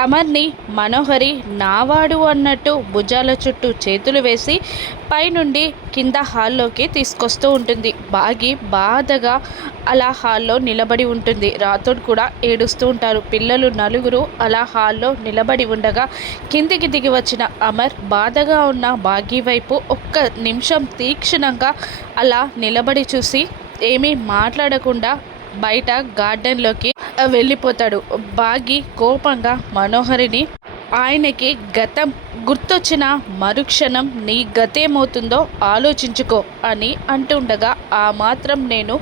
అమర్ని మనోహరి నావాడు అన్నట్టు భుజాల చుట్టూ చేతులు వేసి పైనుండి కింద హాల్లోకి తీసుకొస్తూ ఉంటుంది. బాధగా అలా హాల్లో నిలబడి ఉంటుంది. రాథోడ్ కూడా ఏడుస్తూ ఉంటారు. పిల్లలు నలుగురు అలా హాల్లో నిలబడి ఉండగా కిందికి దిగి వచ్చిన అమర్ బాధగా ఉన్న బాగి వైపు ఒక్క నిమిషం తీక్షణంగా అలా నిలబడి చూసి ఏమీ మాట్లాడకుండా బయట గార్డెన్లోకి వెళ్ళిపోతాడు. బాగి కోపంగా మనోహరిని ఆయనకి గతం గుర్తొచ్చిన మరుక్షణం నీ గతేమవుతుందో ఆలోచించుకో అని అంటుండగా ఆ మాత్రం నేను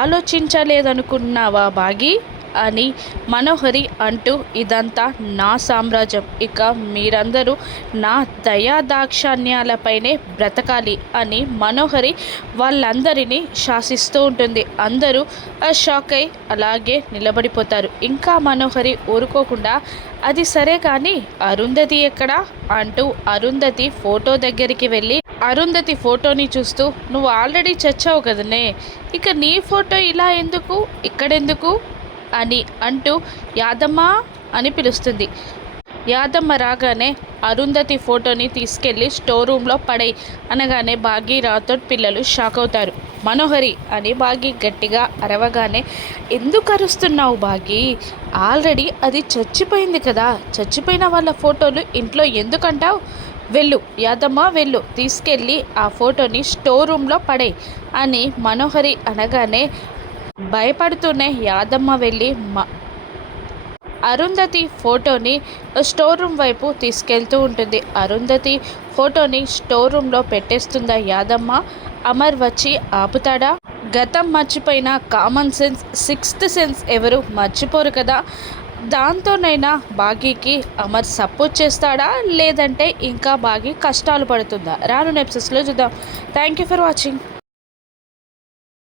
ఆలోచించలేదనుకున్నావా బాగి అని మనోహరి అంటూ ఇదంతా నా సామ్రాజ్యం, ఇక మీరందరూ నా దయాదాక్షాణ్యాలపైనే బ్రతకాలి అని మనోహరి వాళ్ళందరినీ శాసిస్తూ ఉంటుంది. అందరూ షాక్ అయి అలాగే నిలబడిపోతారు. ఇంకా మనోహరి ఊరుకోకుండా అది సరే కానీ అరుంధతి ఎక్కడా అంటూ అరుంధతి ఫోటో దగ్గరికి వెళ్ళి అరుంధతి ఫోటోని చూస్తూ నువ్వు ఆల్రెడీ చచ్చావు కదనే, ఇక నీ ఫోటో ఇలా ఎందుకు ఇక్కడెందుకు అని అంటూ యాదమ్మ అని పిలుస్తుంది. యాదమ్మ రాగానే అరుంధతి ఫోటోని తీసుకెళ్ళి స్టోర్ రూమ్లో పడేయి అనగానే బాగి రాథోడ్ పిల్లలు షాక్ అవుతారు. మనోహరి అని బాగి గట్టిగా అరవగానే ఎందుకు అరుస్తున్నావు బాగి, ఆల్రెడీ అది చచ్చిపోయింది కదా, చచ్చిపోయిన వాళ్ళ ఫోటోలు ఇంట్లో ఎందుకంటావు, వెళ్ళు యాదమ్మ వెళ్ళు, తీసుకెళ్ళి ఆ ఫోటోని స్టోర్ రూమ్లో పడేయి అని మనోహరి అనగానే భయపడుతూనే యాదమ్మ వెళ్ళి అరుంధతి ఫోటోని స్టోర్ రూమ్ వైపు తీసుకెళ్తూ ఉంటుంది. అరుంధతి ఫోటోని స్టోర్ రూమ్లో పెట్టేస్తుందా యాదమ్మ. అమర్ వచ్చి ఆపుతాడా. గతం మర్చిపోయిన కామన్ సెన్స్, సిక్స్త్ సెన్స్ ఎవరు మర్చిపోరు కదా, దాంతోనైనా బాగీకి అమర్ సపోర్ట్ చేస్తాడా లేదంటే ఇంకా బాగి కష్టాలు పడుతుందా, రాను ఎపిసోడ్స్లో చూద్దాం. Thank you for watching.